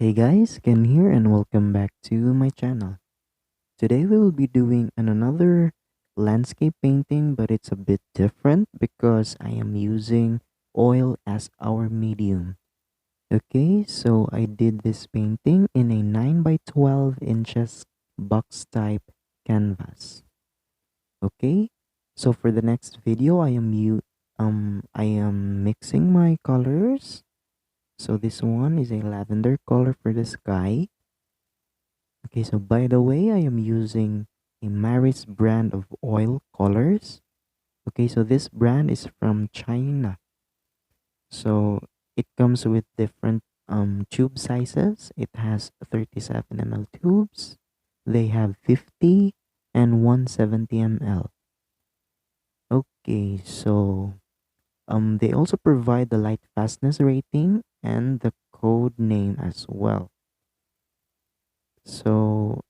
Hey guys, Ken here and welcome back to my channel. Today we will be doing another landscape painting, but it's a bit different because I am using oil as our medium. Okay, so I did this painting in a 9 by 12 inches box type canvas. Okay, so for the next video I am mixing my colors. So this one is a lavender color for the sky. Okay, so by the way, I am using a Maris brand of oil colors. Okay, so this brand is from China. So it comes with different tube sizes. It has 37 ml tubes. They have 50 and 170 ml. Okay, so they also provide the light fastness rating and the code name as well. So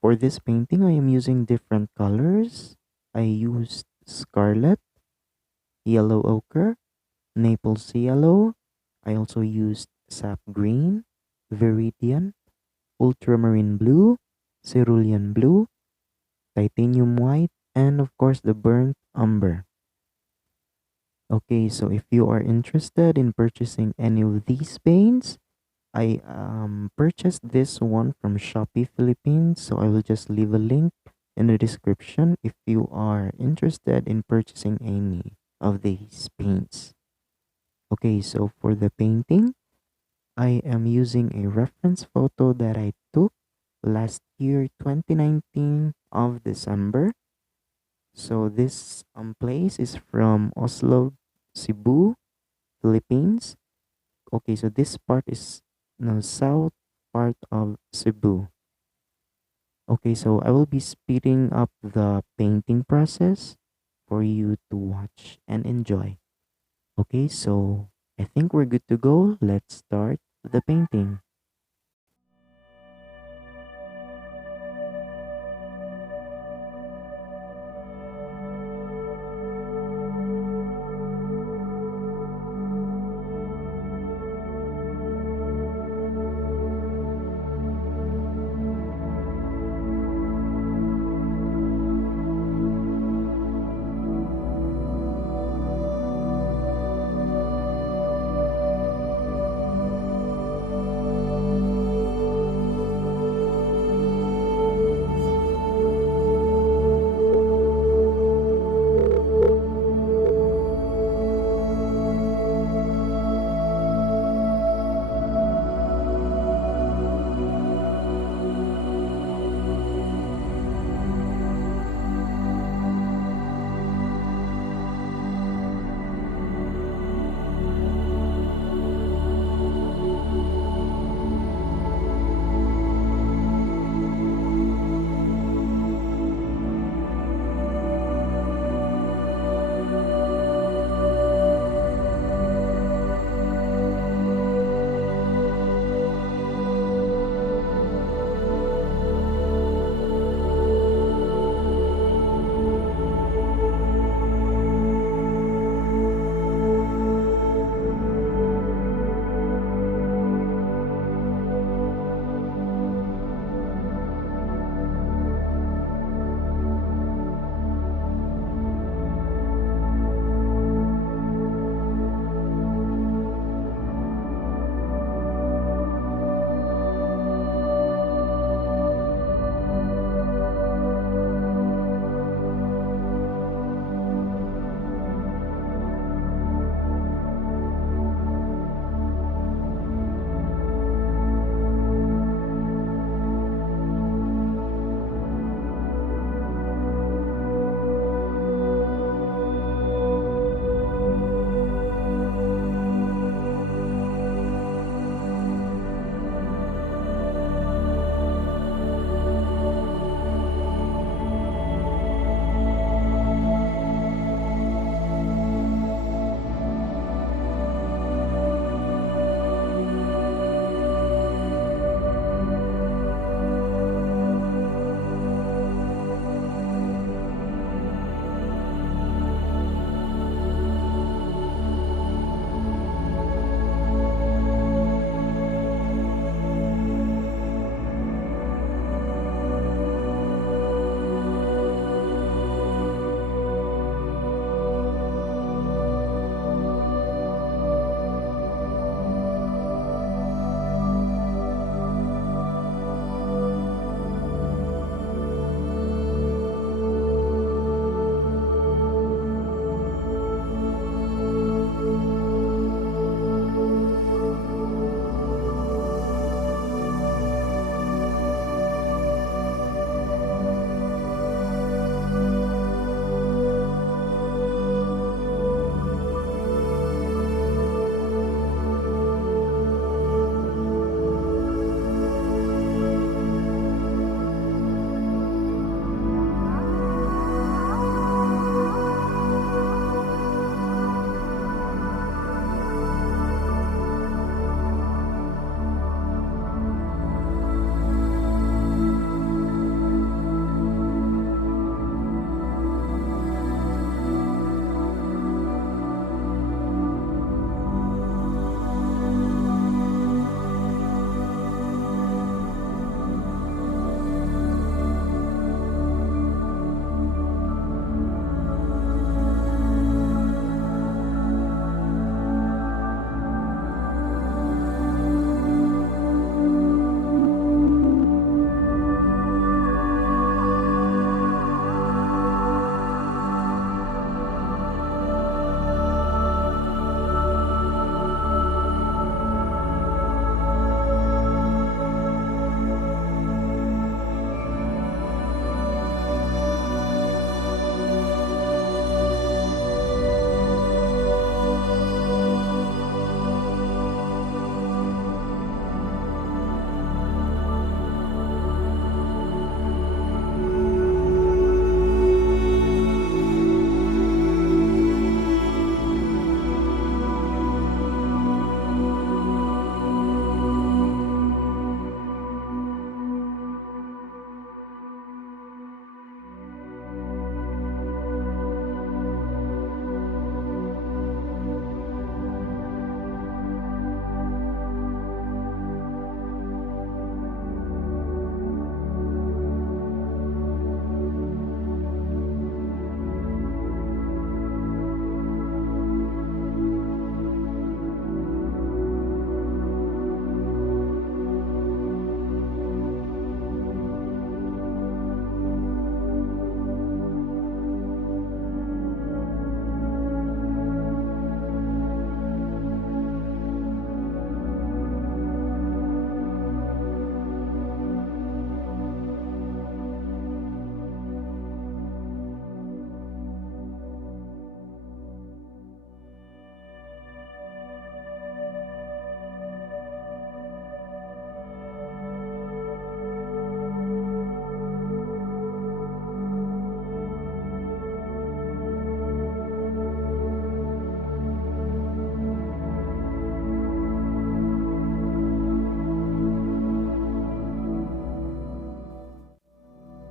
for this painting, I am using different colors. I used scarlet, yellow ochre, Naples yellow. I also used sap green, viridian, ultramarine blue, cerulean blue, titanium white, and of course the burnt umber. Okay, so if you are interested in purchasing any of these paints, I purchased this one from Shopee Philippines, so I will just leave a link in the description if you are interested in purchasing any of these paints. Okay, so for the painting, I am using a reference photo that I took last year 2019 of December. So this place is from Oslo, Cebu, Philippines. Okay, so this part is the south part of Cebu. Okay, so I will be speeding up the painting process for you to watch and enjoy. Okay, so I think we're good to go. Let's start the painting.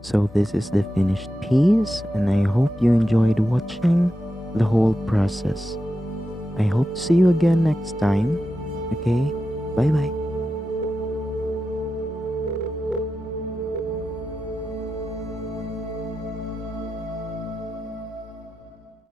So this is the finished piece, and I hope you enjoyed watching the whole process. I hope to see you again next time. Okay, bye bye.